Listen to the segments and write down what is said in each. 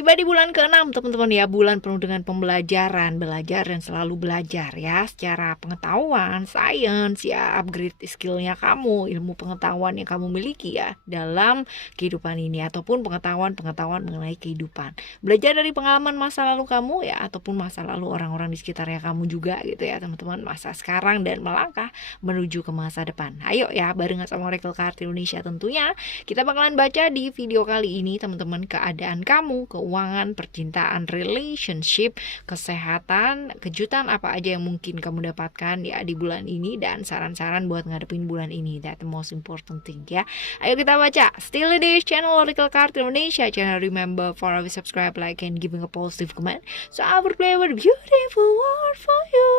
Tiba di bulan ke-6 teman-teman ya, bulan penuh dengan pembelajaran, belajar dan selalu belajar ya, secara pengetahuan, sains ya, upgrade skillnya kamu, ilmu pengetahuan yang kamu miliki ya dalam kehidupan ini, ataupun pengetahuan mengenai kehidupan. Belajar dari pengalaman masa lalu kamu ya, ataupun masa lalu orang-orang di sekitarnya kamu juga gitu ya teman-teman, masa sekarang dan melangkah menuju ke masa depan. Ayo ya, barengan sama Oracle Card Indonesia tentunya, kita bakalan baca di video kali ini teman-teman, keadaan kamu, keuangan, percintaan, relationship, kesehatan, kejutan apa aja yang mungkin kamu dapatkan ya di bulan ini, dan saran-saran buat ngadepin bulan ini. That the most important thing ya. Ayo kita baca. Still in this channel Oracle Card Indonesia channel. Remember for always subscribe, like, and giving a positive comment. So I will play with beautiful word for you.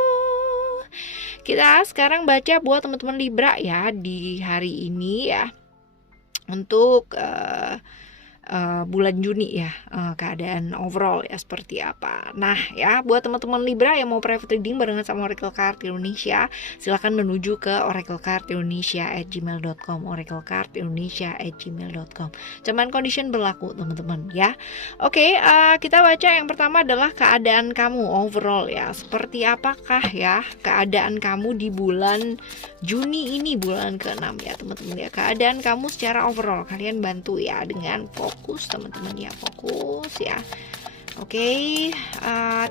Kita sekarang baca buat teman-teman Libra ya di hari ini ya, untuk bulan Juni ya, keadaan overall ya seperti apa. Nah ya, buat teman-teman Libra yang mau private reading barengan sama Oracle Card Indonesia, silahkan menuju ke oraclecardindonesia@gmail.com, oraclecardindonesia@gmail.com. Cuman condition berlaku teman-teman ya. Oke, kita baca yang pertama adalah keadaan kamu overall ya, seperti apakah ya keadaan kamu di bulan Juni ini, bulan ke-6 ya teman-teman ya. Keadaan kamu secara overall, kalian bantu ya dengan fokus teman-teman ya, fokus ya. Oke,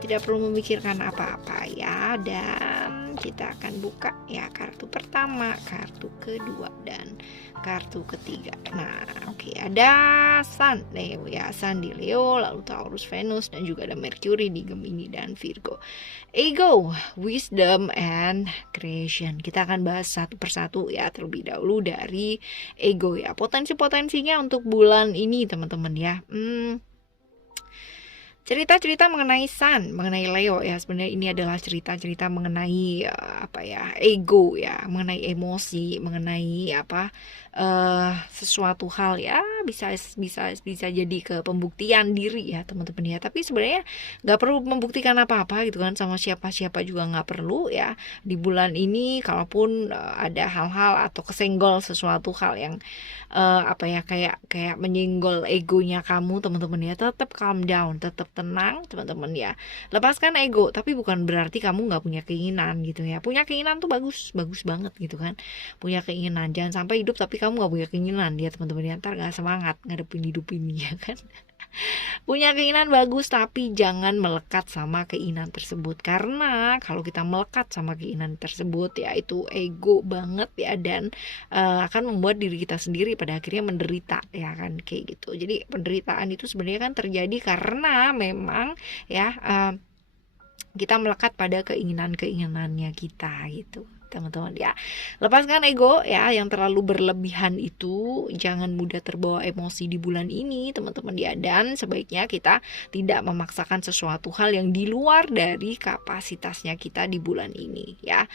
tidak perlu memikirkan apa-apa ya, dan kita akan buka ya kartu pertama, kartu kedua, dan kartu ketiga. Nah, oke, ada Sun Leo ya, Sun di Leo, lalu Taurus, Venus, dan juga ada Mercury di Gemini dan Virgo. Ego, wisdom, and creation. Kita akan bahas satu persatu ya, terlebih dahulu dari ego ya. Potensi-potensinya untuk bulan ini teman-teman ya. Cerita-cerita mengenai Sun, mengenai Leo ya, sebenarnya ini adalah cerita-cerita mengenai ego ya, mengenai emosi, mengenai sesuatu hal ya, bisa jadi ke pembuktian diri ya teman-teman ya. Tapi sebenarnya nggak perlu membuktikan apa-apa gitu kan, sama siapa-siapa juga nggak perlu ya di bulan ini. Kalaupun ada hal-hal atau kesenggol sesuatu hal yang kayak menyenggol egonya kamu teman-teman ya, tetap calm down, tetap tenang teman-teman ya. Lepaskan ego, tapi bukan berarti kamu nggak punya keinginan gitu ya. Punya keinginan tuh bagus banget gitu kan. Punya keinginan, jangan sampai hidup tapi kamu nggak punya keinginan ya teman-teman ya. Ntar nggak semangat ngadepin hidup ini ya kan. Punya keinginan bagus, tapi jangan melekat sama keinginan tersebut, karena kalau kita melekat sama keinginan tersebut ya itu ego banget ya, dan akan membuat diri kita sendiri pada akhirnya menderita ya kan, kayak gitu. Jadi penderitaan itu sebenarnya kan terjadi karena memang ya kita melekat pada keinginannya kita gitu teman-teman ya. Lepaskan ego ya yang terlalu berlebihan itu, jangan mudah terbawa emosi di bulan ini teman-teman ya, dan sebaiknya kita tidak memaksakan sesuatu hal yang di luar dari kapasitasnya kita di bulan ini ya.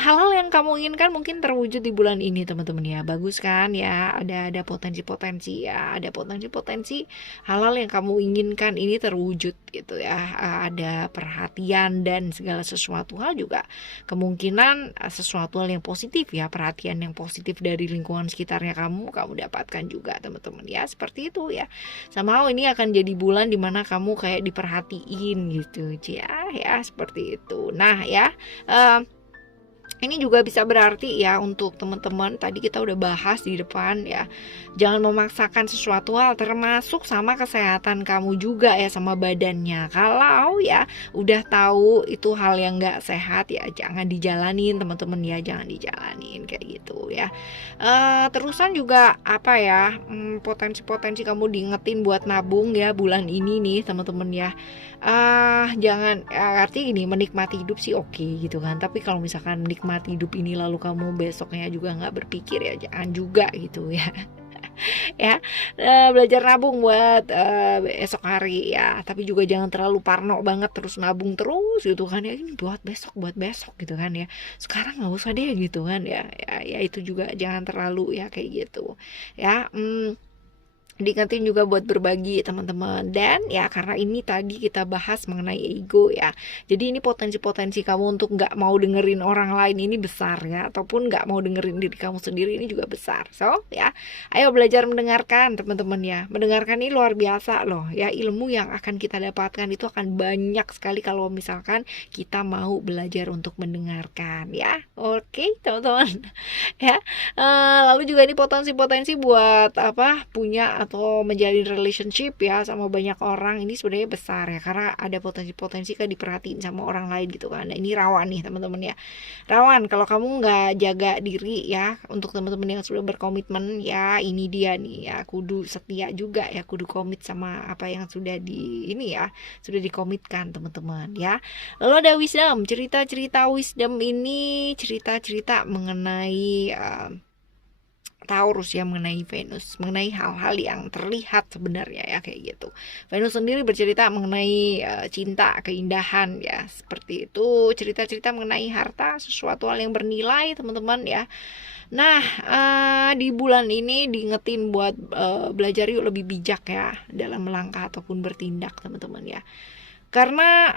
Hal-hal yang kamu inginkan mungkin terwujud di bulan ini teman-teman ya, bagus kan ya, ada potensi-potensi ya, ada potensi-potensi hal-hal yang kamu inginkan ini terwujud gitu ya. Ada perhatian dan segala sesuatu hal juga kemungkinan sesuatu hal yang positif ya, perhatian yang positif dari lingkungan sekitarnya kamu dapatkan juga teman-teman ya, seperti itu ya. Somehow ini akan jadi bulan dimana kamu kayak diperhatiin gitu ya, seperti itu. Nah ya, ini juga bisa berarti ya untuk teman-teman, tadi kita udah bahas di depan ya, jangan memaksakan sesuatu hal, termasuk sama kesehatan kamu juga ya, sama badannya. Kalau ya udah tahu itu hal yang gak sehat ya jangan dijalanin teman-teman ya, jangan dijalanin kayak gitu ya. Terusan juga potensi-potensi kamu diingetin buat nabung ya bulan ini nih teman-teman ya. Jangan arti ini menikmati hidup sih oke gitu kan, tapi kalau misalkan menikmati hidup ini lalu kamu besoknya juga nggak berpikir ya, jangan juga gitu ya. Ya, belajar nabung buat esok hari ya, tapi juga jangan terlalu parno banget terus nabung terus gitu kan ya, ini buat besok gitu kan ya, sekarang nggak usah deh gitu kan ya itu juga jangan terlalu ya kayak gitu ya. diingetin juga buat berbagi teman-teman. Dan ya karena ini tadi kita bahas mengenai ego ya, jadi ini potensi-potensi kamu untuk nggak mau dengerin orang lain ini besar ya, ataupun nggak mau dengerin diri kamu sendiri ini juga besar. So ya, ayo belajar mendengarkan teman-teman ya. Mendengarkan ini luar biasa loh ya, ilmu yang akan kita dapatkan itu akan banyak sekali kalau misalkan kita mau belajar untuk mendengarkan ya. Oke teman-teman ya. Lalu juga ini potensi-potensi buat apa, punya atau menjalin relationship ya sama banyak orang ini sebenarnya besar ya, karena ada potensi-potensi kan diperhatiin sama orang lain gitu kan. Nah, ini rawan nih teman-teman ya, rawan kalau kamu nggak jaga diri ya. Untuk teman-teman yang sudah berkomitmen ya, ini dia nih ya, kudu setia juga ya, kudu komit sama apa yang sudah ini ya, sudah dikomitkan teman-teman ya. Lalu ada wisdom, cerita-cerita wisdom ini cerita-cerita mengenai Taurus ya, mengenai Venus, mengenai hal-hal yang terlihat sebenarnya ya kayak gitu. Venus sendiri bercerita mengenai cinta, keindahan ya, seperti itu. Cerita-cerita mengenai harta, sesuatu hal yang bernilai teman-teman ya. Nah, di bulan ini diingetin buat belajar yuk lebih bijak ya dalam melangkah ataupun bertindak teman-teman ya. Karena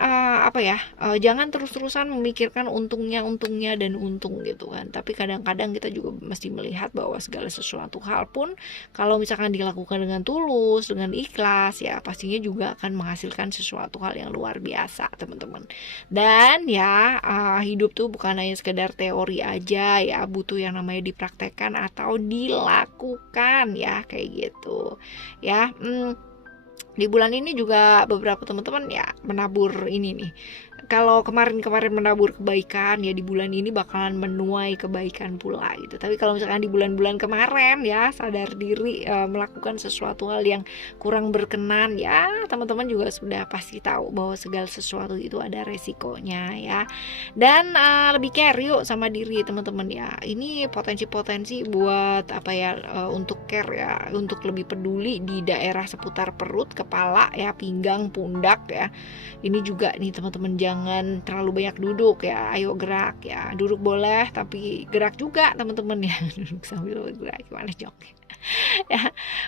jangan terus-terusan memikirkan untungnya dan untung gitu kan. Tapi kadang-kadang kita juga mesti melihat bahwa segala sesuatu hal pun kalau misalkan dilakukan dengan tulus, dengan ikhlas ya, pastinya juga akan menghasilkan sesuatu hal yang luar biasa teman-teman. Dan ya hidup tuh bukan hanya sekedar teori aja ya, butuh yang namanya dipraktekkan atau dilakukan ya kayak gitu ya. Di bulan ini juga beberapa teman-teman ya menabur ini nih. Kalau kemarin-kemarin menabur kebaikan ya, di bulan ini bakalan menuai kebaikan pula gitu. Tapi kalau misalkan di bulan-bulan kemarin ya sadar diri melakukan sesuatu hal yang kurang berkenan ya, teman-teman juga sudah pasti tahu bahwa segala sesuatu itu ada resikonya ya. Dan lebih care yuk sama diri teman-teman ya. Ini potensi-potensi buat untuk care ya, untuk lebih peduli di daerah seputar perut, kepala ya, pinggang, pundak ya. Ini juga nih teman-teman, jangan terlalu banyak duduk ya, ayo gerak ya. Duduk boleh tapi gerak juga teman-teman ya. Duduk sambil gerak gimana jok ya.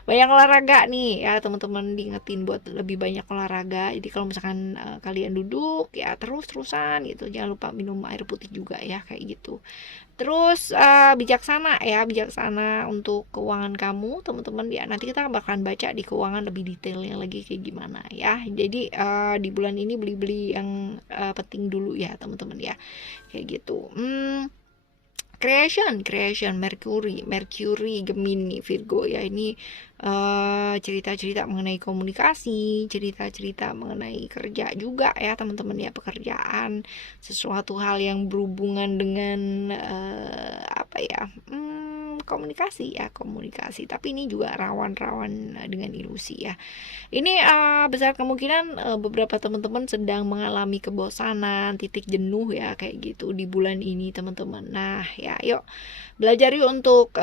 Banyak olahraga nih ya teman-teman, diingetin buat lebih banyak olahraga. Jadi kalau misalkan kalian duduk ya terus-terusan gitu, jangan lupa minum air putih juga ya kayak gitu. Terus bijaksana ya, bijaksana untuk keuangan kamu teman-teman ya. Nanti kita bakalan baca di keuangan lebih detailnya lagi kayak gimana ya. Jadi di bulan ini beli-beli yang penting dulu ya teman-teman ya kayak gitu. Creation Mercury Gemini Virgo ya, ini cerita-cerita mengenai komunikasi, cerita-cerita mengenai kerja juga ya teman-teman ya, pekerjaan, sesuatu hal yang berhubungan dengan komunikasi, tapi ini juga rawan dengan ilusi ya. Ini besar kemungkinan beberapa teman-teman sedang mengalami kebosanan, titik jenuh ya kayak gitu di bulan ini teman-teman. Nah ya, yuk belajar yuk untuk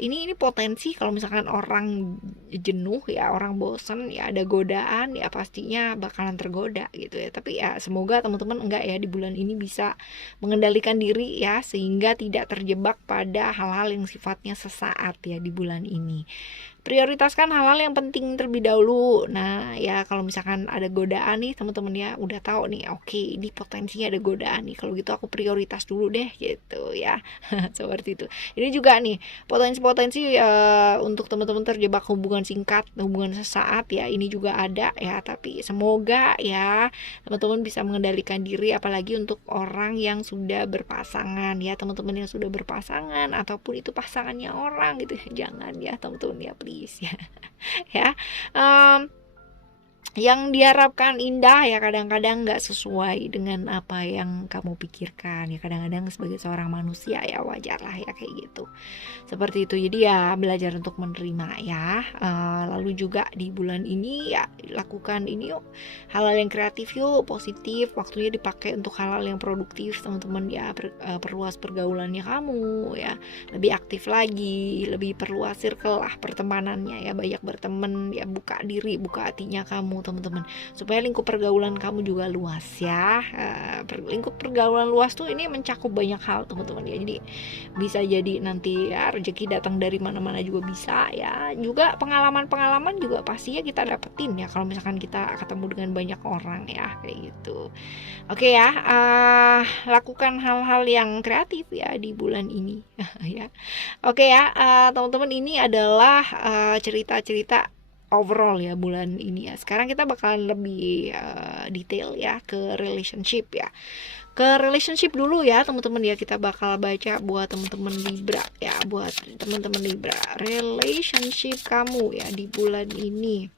ini potensi kalau misalkan orang jenuh ya, orang bosan ya, ada godaan ya, pastinya bakalan tergoda gitu ya. Tapi ya semoga teman-teman enggak ya, di bulan ini bisa mengendalikan diri ya, sehingga tidak terjebak pada hal-hal yang sifatnya sesaat ya di bulan ini. Prioritaskan hal-hal yang penting terlebih dahulu. Nah ya, kalau misalkan ada godaan nih teman-teman ya, udah tahu nih, oke, ini potensinya ada godaan nih, kalau gitu aku prioritas dulu deh gitu ya. Seperti itu. Ini juga nih potensi-potensi untuk teman-teman terjebak hubungan singkat, hubungan sesaat ya, ini juga ada ya. Tapi semoga ya teman-teman bisa mengendalikan diri, apalagi untuk orang yang sudah berpasangan ya, teman-teman yang sudah berpasangan ataupun itu pasangannya orang gitu ya, jangan ya teman-teman ya, please ya. Ya, yang diharapkan indah ya kadang-kadang nggak sesuai dengan apa yang kamu pikirkan ya. Kadang-kadang sebagai seorang manusia ya wajar lah ya kayak gitu, seperti itu. Jadi ya belajar untuk menerima ya. Lalu juga di bulan ini ya lakukan ini yuk, hal-hal yang kreatif yuk, positif, waktunya dipakai untuk hal-hal yang produktif teman-teman ya. Perluas pergaulannya kamu ya, lebih aktif lagi, lebih perluas circle lah pertemanannya ya, banyak berteman ya, buka diri, buka hatinya kamu kamu teman-teman, supaya lingkup pergaulan kamu juga luas ya. Lingkup pergaulan luas tuh ini mencakup banyak hal teman-teman ya, jadi bisa jadi nanti ya rezeki datang dari mana-mana juga bisa ya, juga pengalaman-pengalaman juga pasti ya kita dapetin ya kalau misalkan kita ketemu dengan banyak orang ya kayak gitu. Oke ya, lakukan hal-hal yang kreatif ya di bulan ini ya. Oke ya, teman-teman, ini adalah cerita-cerita overall ya bulan ini ya. Sekarang kita bakalan lebih detail ya ke relationship ya. Ke relationship dulu ya teman-teman ya, kita bakal baca buat teman-teman Libra ya, buat teman-teman Libra, relationship kamu ya di bulan ini.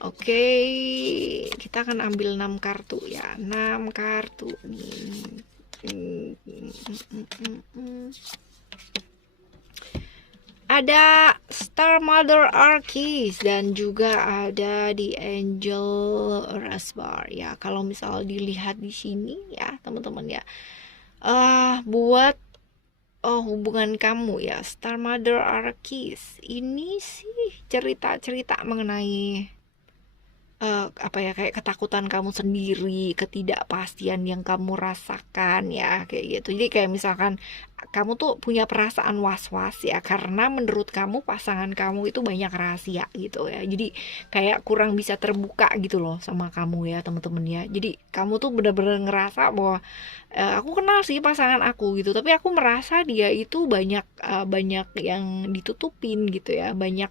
Oke, kita akan ambil 6 kartu ya, 6 kartu nih. Ada Star Mother Arceus dan juga ada di Angel Rasbar ya. Kalau misal dilihat di sini ya teman-teman ya, buat hubungan kamu ya, Star Mother Arceus ini sih cerita-cerita mengenai kayak ketakutan kamu sendiri, ketidakpastian yang kamu rasakan ya kayak gitu. Jadi kayak misalkan kamu tuh punya perasaan was-was ya, karena menurut kamu pasangan kamu itu banyak rahasia gitu ya. Jadi kayak kurang bisa terbuka gitu loh sama kamu ya teman-teman ya. Jadi kamu tuh bener-bener ngerasa bahwa aku kenal sih pasangan aku gitu, tapi aku merasa dia itu banyak yang ditutupin gitu ya, banyak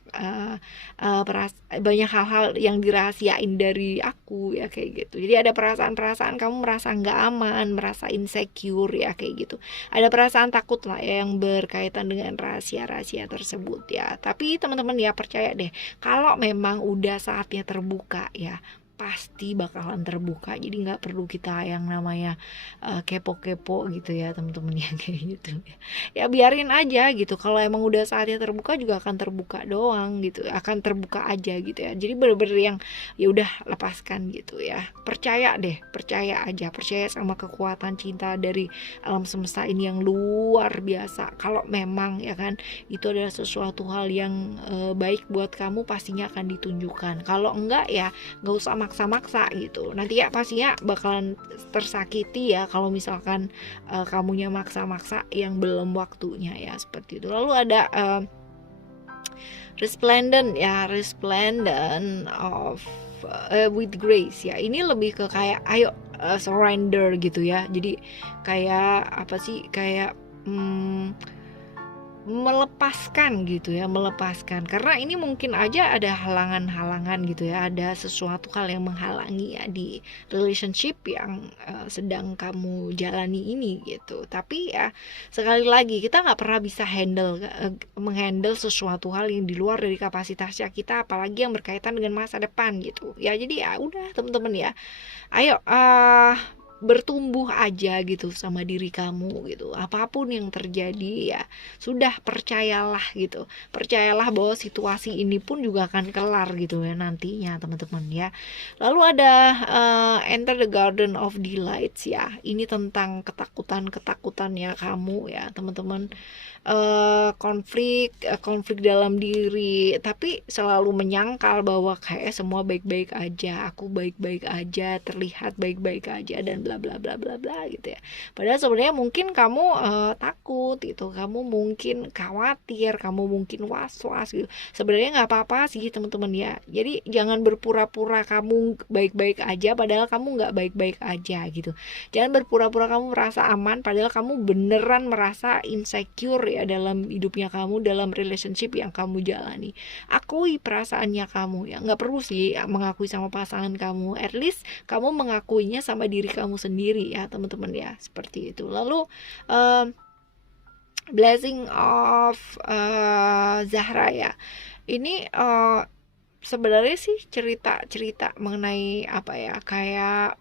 hal-hal yang dirahasiain dari aku ya kayak gitu. Jadi ada perasaan-perasaan kamu merasa nggak aman, merasa insecure ya kayak gitu. Ada perasaan takut lah ya yang berkaitan dengan rahasia-rahasia tersebut ya. Tapi teman-teman ya percaya deh, kalau memang udah saatnya terbuka ya, pasti bakalan terbuka. Jadi nggak perlu kita yang namanya kepo-kepo gitu ya teman-teman ya kayak gitu ya, biarin aja gitu. Kalau emang udah saatnya terbuka juga akan terbuka doang gitu, akan terbuka aja gitu ya. Jadi bener-bener yang ya udah lepaskan gitu ya, percaya deh, percaya aja, percaya sama kekuatan cinta dari alam semesta ini yang luar biasa. Kalau memang ya kan itu adalah sesuatu hal yang baik buat kamu, pastinya akan ditunjukkan. Kalau enggak ya nggak usah maksa-maksa gitu, nanti ya pastinya bakalan tersakiti ya kalau misalkan kamunya maksa-maksa yang belum waktunya ya, seperti itu. Lalu ada Resplendent ya, Resplendent of with grace ya. Ini lebih ke kayak ayo surrender gitu ya. Jadi kayak apa sih, kayak melepaskan gitu ya, melepaskan. Karena ini mungkin aja ada halangan-halangan gitu ya, ada sesuatu hal yang menghalangi ya di relationship yang sedang kamu jalani ini gitu. Tapi ya sekali lagi kita nggak pernah bisa menghandle sesuatu hal yang di luar dari kapasitasnya kita, apalagi yang berkaitan dengan masa depan gitu ya. Jadi ya udah teman-teman ya, ayo bertumbuh aja gitu sama diri kamu gitu, apapun yang terjadi ya sudah, percayalah gitu, percayalah bahwa situasi ini pun juga akan kelar gitu ya nantinya teman-teman ya. Lalu ada Enter the Garden of Delights ya, ini tentang ketakutan ya kamu ya teman-teman, konflik dalam diri, tapi selalu menyangkal bahwa kayak semua baik-baik aja, aku baik-baik aja, terlihat baik-baik aja dan bla bla bla bla bla gitu ya. Padahal sebenarnya mungkin kamu takut gitu, kamu mungkin khawatir, kamu mungkin was-was gitu. Sebenarnya nggak apa-apa sih teman-teman ya. Jadi jangan berpura-pura kamu baik-baik aja padahal kamu nggak baik-baik aja gitu. Jangan berpura-pura kamu merasa aman padahal kamu beneran merasa insecure ya dalam hidupnya kamu, dalam relationship yang kamu jalani. Akui perasaannya kamu ya, nggak perlu sih mengakui sama pasangan kamu, at least kamu mengakuinya sama diri kamu sendiri ya teman-teman ya, seperti itu. Lalu Blessing of Zahra ya, ini sebenarnya sih cerita mengenai apa ya, kayak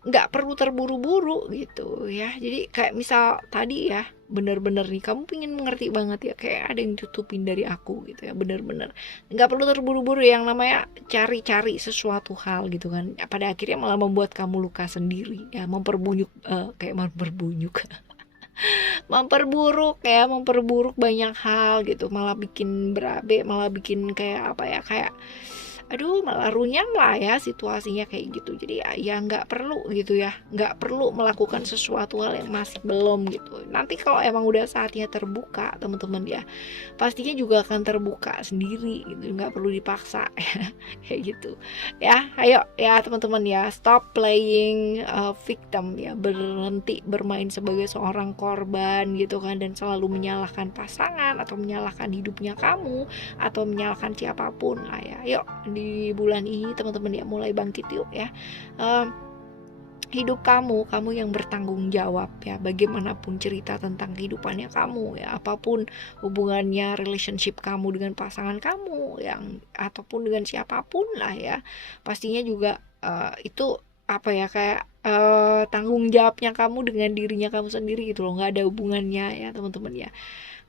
nggak perlu terburu-buru gitu ya. Jadi kayak misal tadi ya, bener-bener nih kamu pingin mengerti banget ya, kayak ada yang ditutupin dari aku gitu ya, bener-bener nggak perlu terburu-buru. Yang namanya cari-cari sesuatu hal gitu kan, pada akhirnya malah membuat kamu luka sendiri ya, memperbunyuk memperburuk banyak hal gitu, malah bikin berabe, malah bikin kayak apa ya, kayak aduh malah runyam lah ya situasinya kayak gitu. Jadi ya nggak perlu gitu ya, nggak perlu melakukan sesuatu hal yang masih belum gitu. Nanti kalau emang udah saatnya terbuka teman-teman ya, pastinya juga akan terbuka sendiri gitu, nggak perlu dipaksa ya kayak gitu ya. Ayo ya teman-teman ya, stop playing victim ya, berhenti bermain sebagai seorang korban gitu kan, dan selalu menyalahkan pasangan atau menyalahkan hidupnya kamu atau menyalahkan siapapun lah ya. Yuk di bulan ini teman-teman ya, mulai bangkit yuk ya. Hidup kamu yang bertanggung jawab ya, bagaimanapun cerita tentang kehidupannya kamu ya, apapun hubungannya, relationship kamu dengan pasangan kamu yang ataupun dengan siapapun lah ya, pastinya juga itu apa ya, kayak tanggung jawabnya kamu dengan dirinya kamu sendiri gitu loh, nggak ada hubungannya ya teman-teman ya.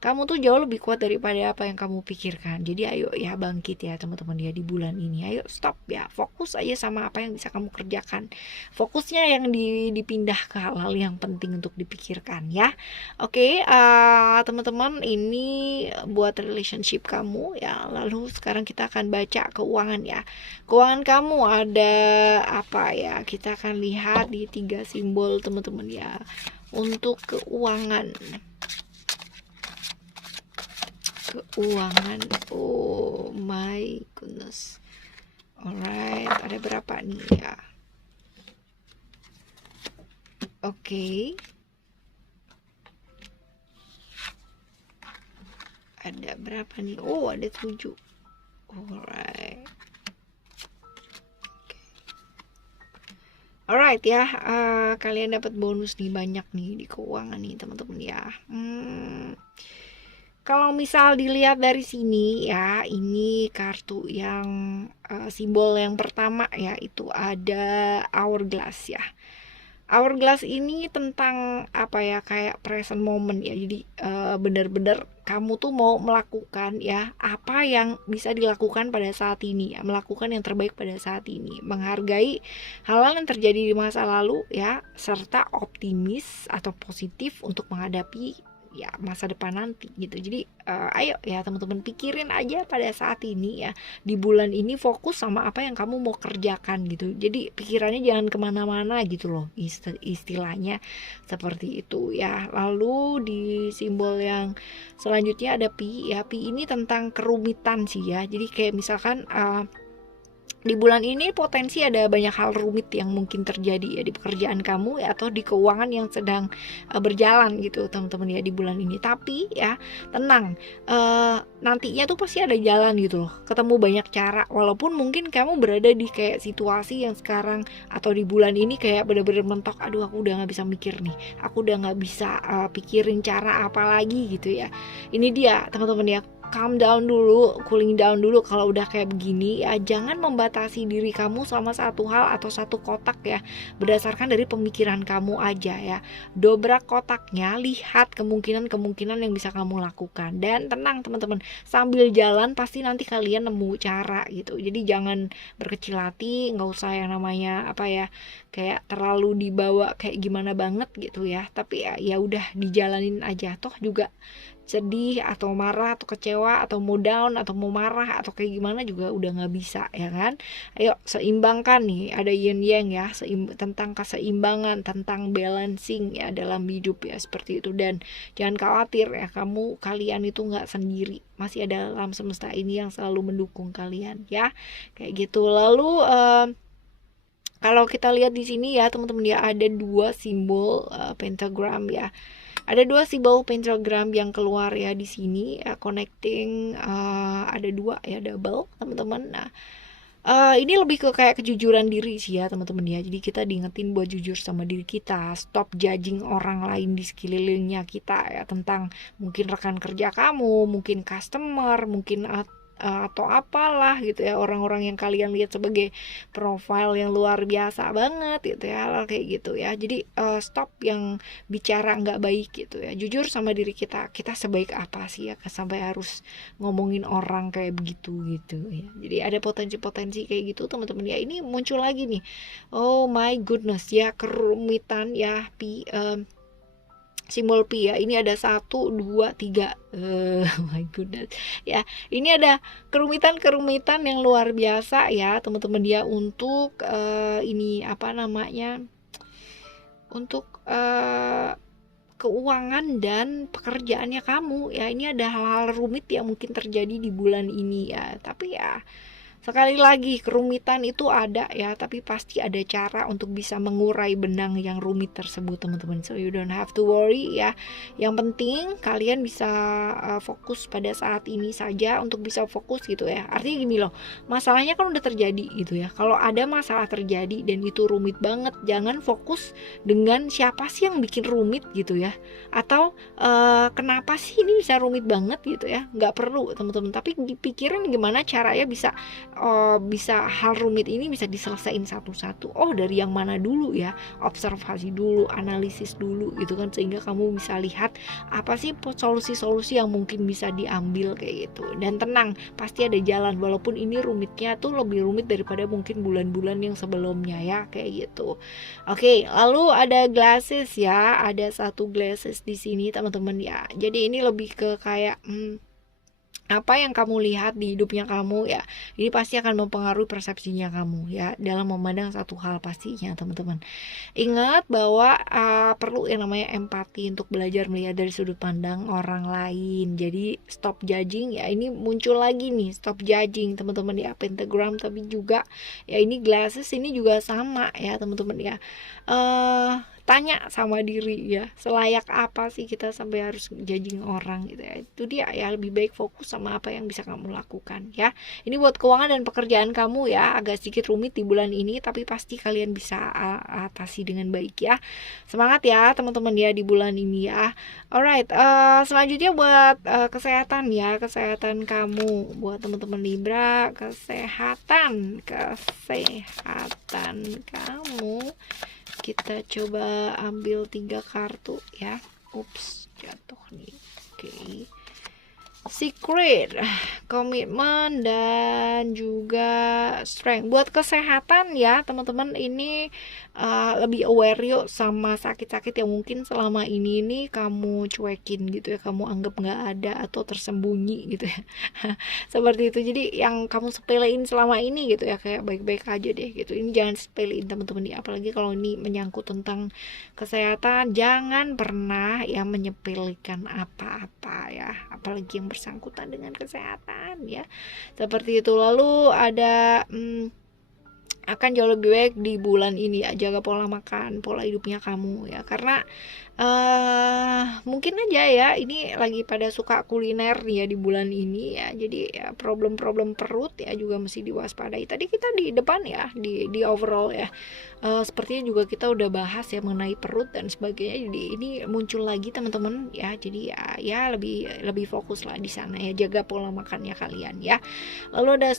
Kamu tuh jauh lebih kuat daripada apa yang kamu pikirkan. Jadi ayo ya bangkit ya teman-teman ya di bulan ini. Ayo stop ya, fokus aja sama apa yang bisa kamu kerjakan. Fokusnya yang dipindah ke hal-hal yang penting untuk dipikirkan ya. Oke, teman-teman, ini buat relationship kamu ya. Lalu sekarang kita akan baca keuangan ya. Keuangan kamu ada apa ya? Kita akan lihat di 3 simbol teman-teman ya. Untuk keuangan, oh my goodness. Alright, ada berapa nih ya? Oke. Ada berapa nih? Oh, ada 7. Alright. Alright ya, kalian dapat bonus nih, banyak nih di keuangan nih teman-teman ya. Kalau misal dilihat dari sini ya, ini kartu yang simbol yang pertama ya, itu ada hourglass ya. Hourglass ini tentang apa ya, kayak present moment ya. Jadi benar-benar kamu tuh mau melakukan ya apa yang bisa dilakukan pada saat ini ya, melakukan yang terbaik pada saat ini, menghargai hal-hal yang terjadi di masa lalu ya, serta optimis atau positif untuk menghadapi ya masa depan nanti gitu. Jadi ayo ya teman-teman, pikirin aja pada saat ini ya, di bulan ini fokus sama apa yang kamu mau kerjakan gitu. Jadi pikirannya jangan kemana-mana gitu loh, istilahnya seperti itu ya. Lalu di simbol yang selanjutnya ada pi ya. Pi ini tentang kerumitan sih ya. Jadi kayak misalkan di bulan ini potensi ada banyak hal rumit yang mungkin terjadi ya di pekerjaan kamu ya, atau di keuangan yang sedang berjalan gitu teman-teman ya di bulan ini. Tapi ya tenang, nantinya tuh pasti ada jalan gitu loh, ketemu banyak cara. Walaupun mungkin kamu berada di kayak situasi yang sekarang atau di bulan ini kayak bener-bener mentok, aduh aku udah gak bisa mikir nih, aku udah gak bisa pikirin cara apa lagi gitu ya. Ini dia teman-teman ya, calm down dulu, cooling down dulu. Kalau udah kayak begini ya, jangan membatasi diri kamu sama satu hal atau satu kotak ya, berdasarkan dari pemikiran kamu aja ya. Dobrak kotaknya, lihat kemungkinan-kemungkinan yang bisa kamu lakukan, dan tenang teman-teman, sambil jalan pasti nanti kalian nemu cara gitu. Jadi jangan berkecil hati, nggak usah yang namanya apa ya, kayak terlalu dibawa kayak gimana banget gitu ya. Tapi ya udah dijalanin aja, toh juga sedih atau marah atau kecewa atau mau down atau mau marah atau kayak gimana juga udah nggak bisa ya kan. Ayo seimbangkan nih, ada yin yang ya, tentang keseimbangan, tentang balancing ya dalam hidup ya, seperti itu. Dan jangan khawatir ya, kalian itu nggak sendiri, masih ada alam semesta ini yang selalu mendukung kalian ya, kayak gitu. Lalu kalau kita lihat di sini ya teman-teman ya, ada 2 simbol pentagram ya. Ada 2 simbol pentagram yang keluar ya di sini ya, connecting, ada 2 ya, double teman-teman. Nah, ini lebih ke kayak kejujuran diri sih ya teman-teman ya. Jadi kita diingetin buat jujur sama diri kita, stop judging orang lain di sekelilingnya kita ya, tentang mungkin rekan kerja kamu, mungkin customer, mungkin atau apalah gitu ya, orang-orang yang kalian lihat sebagai profile yang luar biasa banget gitu ya, kayak gitu ya. Jadi stop yang bicara nggak baik gitu ya, jujur sama diri kita sebaik apa sih ya, sampai harus ngomongin orang kayak begitu gitu ya. Jadi ada potensi-potensi kayak gitu teman-teman ya. Ini muncul lagi nih, oh my goodness ya, kerumitan ya, simbol pi ya. Ini ada 1, 2, 3. Oh my goodness. Ya, ini ada kerumitan-kerumitan yang luar biasa ya, teman-teman dia untuk ini apa namanya? Untuk keuangan dan pekerjaannya kamu ya. Ini ada hal-hal rumit yang mungkin terjadi di bulan ini ya. Tapi ya sekali lagi, kerumitan itu ada ya, tapi pasti ada cara untuk bisa mengurai benang yang rumit tersebut, teman-teman. So you don't have to worry ya. Yang penting kalian bisa fokus pada saat ini saja, untuk bisa fokus gitu ya. Artinya gini loh, masalahnya kan udah terjadi gitu ya. Kalau ada masalah terjadi dan itu rumit banget, jangan fokus dengan siapa sih yang bikin rumit gitu ya, atau kenapa sih ini bisa rumit banget gitu ya. Nggak perlu, teman-teman. Tapi dipikirin gimana caranya bisa hal rumit ini bisa diselesaikan satu-satu. Oh, dari yang mana dulu ya? Observasi dulu, analisis dulu gitu kan, sehingga kamu bisa lihat apa sih solusi-solusi yang mungkin bisa diambil kayak gitu. Dan tenang, pasti ada jalan, walaupun ini rumitnya tuh lebih rumit daripada mungkin bulan-bulan yang sebelumnya ya, kayak gitu. Oke, lalu ada glasses ya, ada 1 glasses di sini, teman-teman ya. Jadi ini lebih ke kayak apa yang kamu lihat di hidupnya kamu ya, ini pasti akan mempengaruhi persepsinya kamu ya, dalam memandang satu hal pastinya, teman-teman. Ingat bahwa perlu yang namanya empati untuk belajar melihat dari sudut pandang orang lain. Jadi stop judging ya, ini muncul lagi nih, stop judging teman-teman ya, pentagram. Tapi juga ya ini glasses ini juga sama ya, teman-teman ya. Tanya sama diri ya, selayak apa sih kita sampai harus judging orang gitu ya. Itu dia ya, lebih baik fokus sama apa yang bisa kamu lakukan ya. Ini buat keuangan dan pekerjaan kamu ya, agak sedikit rumit di bulan ini, tapi pasti kalian bisa atasi dengan baik ya. Semangat ya teman-teman ya di bulan ini ya. Alright, selanjutnya buat kesehatan ya, kesehatan kamu, buat teman-teman Libra, kesehatan kamu. Kita coba ambil 3 kartu ya. Ups, jatuh nih. Oke. Secret, komitmen, dan juga strength. Buat kesehatan ya teman-teman, ini lebih aware yuk sama sakit-sakit yang mungkin selama ini nih kamu cuekin gitu ya, kamu anggap nggak ada atau tersembunyi gitu ya. Seperti itu. Jadi yang kamu sepelein selama ini gitu ya, kayak baik-baik aja deh gitu. Ini jangan sepelein teman-teman ya, apalagi kalau ini menyangkut tentang kesehatan. Jangan pernah ya menyepelekan apa-apa ya, apalagi yang bersangkutan dengan kesehatan ya, seperti itu. Lalu ada akan jauh lebih baik di bulan ini ya, jaga pola makan, pola hidupnya kamu ya, karena mungkin aja ya ini lagi pada suka kuliner ya di bulan ini ya. Jadi ya, problem-problem perut ya juga mesti diwaspadai. Tadi kita di depan ya, di overall ya, sepertinya juga kita udah bahas ya mengenai perut dan sebagainya. Jadi ini muncul lagi teman-teman ya. Jadi ya lebih fokus lah di sana ya, jaga pola makannya kalian ya. Lalu ada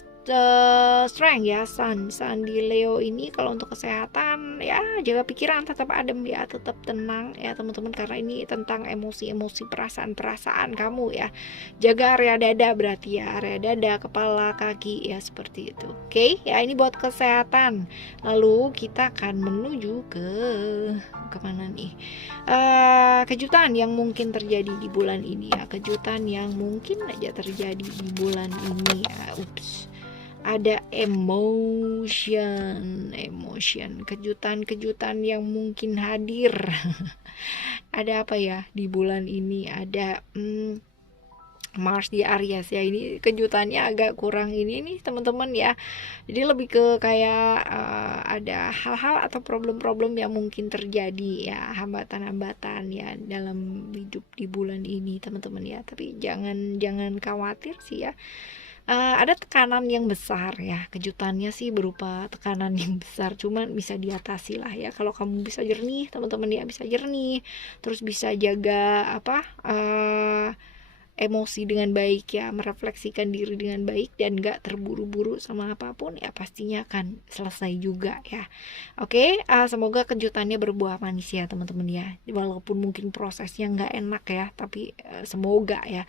strength ya, sun di Leo ini. Kalau untuk kesehatan ya, jaga pikiran tetap adem ya, tetap tenang ya teman-teman, karena ini tentang emosi-emosi, perasaan kamu ya. Jaga area dada berarti ya, area dada, kepala, kaki ya, seperti itu. Oke ya, ini buat kesehatan. Lalu kita akan menuju ke kemana nih? Kejutan yang mungkin terjadi di bulan ini ya, kejutan yang mungkin aja terjadi di bulan ini ya. Ups, ada emotion, kejutan yang mungkin hadir. Ada apa ya di bulan ini? Ada Mars di Aries ya. Ini kejutannya agak kurang ini nih teman-teman ya. Jadi lebih ke kayak ada hal-hal atau problem-problem yang mungkin terjadi ya, hambatan-hambatan ya dalam hidup di bulan ini teman-teman ya. Tapi jangan khawatir sih ya. Ada tekanan yang besar ya, kejutannya sih berupa tekanan yang besar, cuman bisa diatasi lah ya kalau kamu bisa jernih teman-teman ya, bisa jernih, terus bisa jaga emosi dengan baik ya, merefleksikan diri dengan baik dan gak terburu-buru sama apapun ya, pastinya akan selesai juga ya. Oke, semoga kejutannya berbuah manis ya teman-teman ya, walaupun mungkin prosesnya gak enak ya, tapi semoga ya,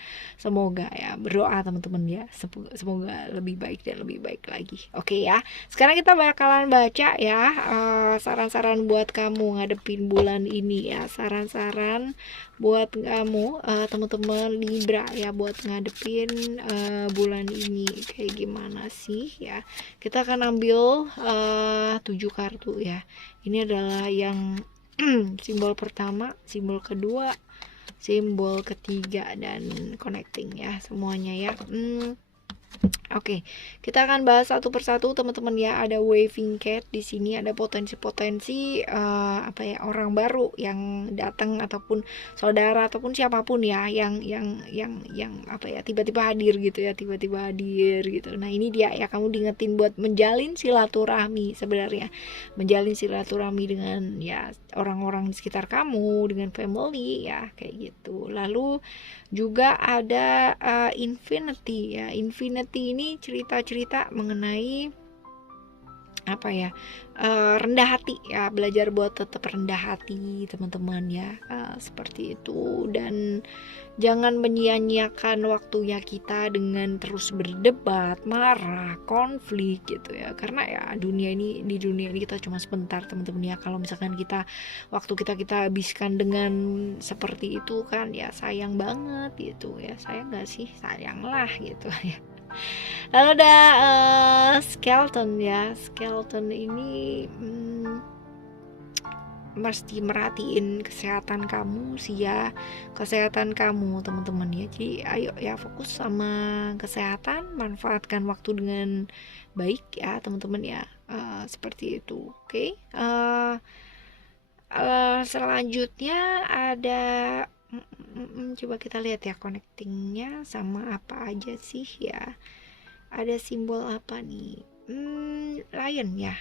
berdoa teman-teman ya, semoga lebih baik dan lebih baik lagi. Oke ya, sekarang kita bakalan baca ya saran-saran buat kamu ngadepin bulan ini ya, saran-saran buat kamu teman-teman Libra ya, buat ngadepin bulan ini kayak gimana sih ya. Kita akan ambil 7 kartu ya. Ini adalah yang simbol pertama, simbol kedua, simbol ketiga, dan connecting ya semuanya ya. Oke, kita akan bahas satu persatu teman-teman ya. Ada waving cat di sini, ada potensi-potensi orang baru yang datang, ataupun saudara ataupun siapapun ya yang tiba-tiba hadir gitu ya, tiba-tiba hadir gitu. Nah, ini dia ya, kamu diingetin buat menjalin silaturahmi sebenarnya. Menjalin silaturahmi dengan ya orang-orang di sekitar kamu, dengan family ya, kayak gitu. Lalu juga ada infinity ya. Infinity ini cerita-cerita mengenai rendah hati ya, belajar buat tetap rendah hati teman-teman ya, seperti itu. Dan jangan menyia-nyiakan waktunya kita dengan terus berdebat, marah, konflik gitu ya, karena ya di dunia ini kita cuma sebentar teman-teman ya. Kalau misalkan waktu kita habiskan dengan seperti itu kan ya, sayang banget gitu ya. Sayang gak sih? Sayang lah gitu ya. Lalu ada skeleton ya. Skeleton ini mesti merhatiin kesehatan kamu sih ya, kesehatan kamu teman-teman ya. Jadi ayo ya, fokus sama kesehatan, manfaatkan waktu dengan baik ya teman-teman ya, seperti itu. Oke. Selanjutnya ada coba kita lihat ya connectingnya sama apa aja sih ya. Ada simbol apa nih? Lion ya.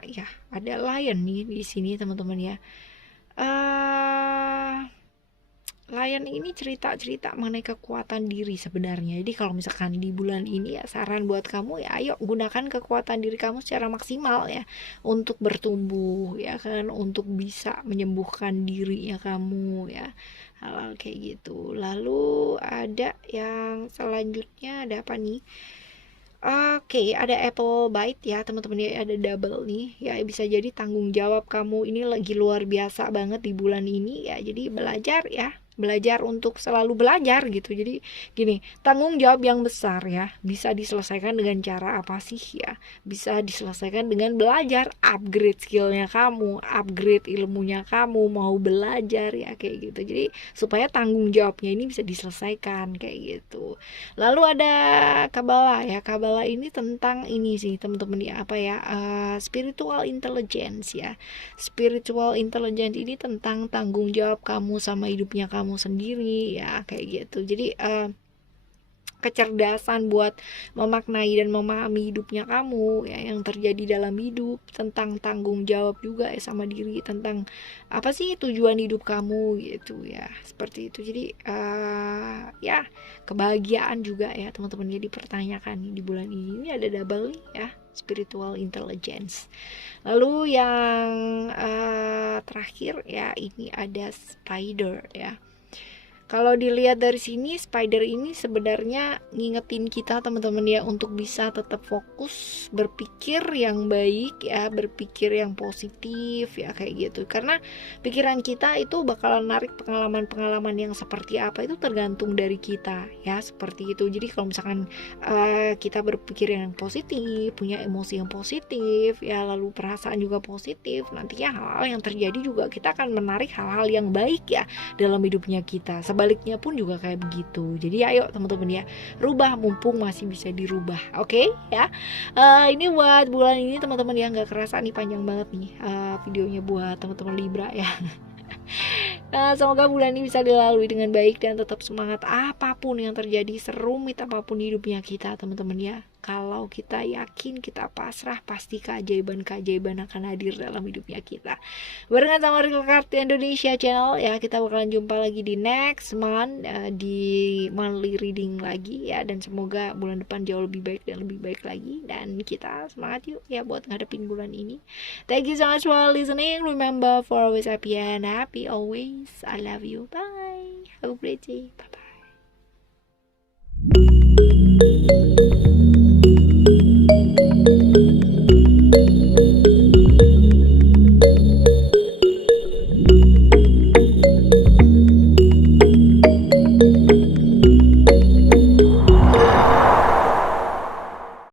Ya, ada lion nih di sini teman-teman ya. Lion ini cerita mengenai kekuatan diri sebenarnya. Jadi kalau misalkan di bulan ini ya, saran buat kamu ya, ayo gunakan kekuatan diri kamu secara maksimal ya, untuk bertumbuh ya kan, untuk bisa menyembuhkan dirinya kamu ya, hal-hal kayak gitu. Lalu ada yang selanjutnya, ada apa nih? Oke, ada apple bite ya teman-teman ya, ada double nih ya. Bisa jadi tanggung jawab kamu ini lagi luar biasa banget di bulan ini ya. Jadi belajar untuk selalu belajar gitu. Jadi gini, tanggung jawab yang besar ya bisa diselesaikan dengan cara apa sih ya? Bisa diselesaikan dengan belajar, upgrade skillnya kamu, upgrade ilmunya kamu, mau belajar ya kayak gitu. Jadi supaya tanggung jawabnya ini bisa diselesaikan kayak gitu. Lalu ada Kabbalah ya. Kabbalah ini tentang ini sih teman-teman ya, spiritual intelligence ya. Spiritual intelligence ini tentang tanggung jawab kamu sama hidupnya kamu sendiri ya, kayak gitu. Jadi kecerdasan buat memaknai dan memahami hidupnya kamu ya, yang terjadi dalam hidup, tentang tanggung jawab juga ya sama diri, tentang apa sih tujuan hidup kamu gitu ya, seperti itu. Jadi ya kebahagiaan juga ya teman-teman, jadi pertanyakan di bulan ini ada double ya, spiritual intelligence. Lalu yang terakhir ya, ini ada spider ya. Kalau dilihat dari sini, spider ini sebenarnya ngingetin kita teman-teman ya, untuk bisa tetap fokus, berpikir yang baik ya, berpikir yang positif ya, kayak gitu. Karena pikiran kita itu bakalan narik pengalaman-pengalaman yang seperti apa, itu tergantung dari kita ya, seperti itu. Jadi kalau misalkan kita berpikir yang positif, punya emosi yang positif ya, lalu perasaan juga positif, nantinya hal-hal yang terjadi juga kita akan menarik hal-hal yang baik ya dalam hidupnya kita. Sebaliknya pun juga kayak begitu. Jadi ayo teman-teman ya, rubah mumpung masih bisa dirubah. Oke ya. Ini buat bulan ini teman-teman ya, nggak kerasa nih panjang banget nih videonya buat teman-teman Libra ya. Semoga bulan ini bisa dilalui dengan baik dan tetap semangat apapun yang terjadi, serumit apapun hidupnya kita teman-teman ya. Kalau kita yakin, kita pasrah, pasti keajaiban-keajaiban akan hadir dalam hidupnya kita. Barengan sama Real Card Indonesia Channel ya, kita bakalan jumpa lagi di next month, di monthly reading lagi ya. Dan semoga bulan depan jauh lebih baik dan lebih baik lagi. Dan kita semangat yuk ya buat ngadepin bulan ini. Thank you so much for listening. Remember, for always happy and happy always. I love you. Bye. Have a great day. Bye-bye.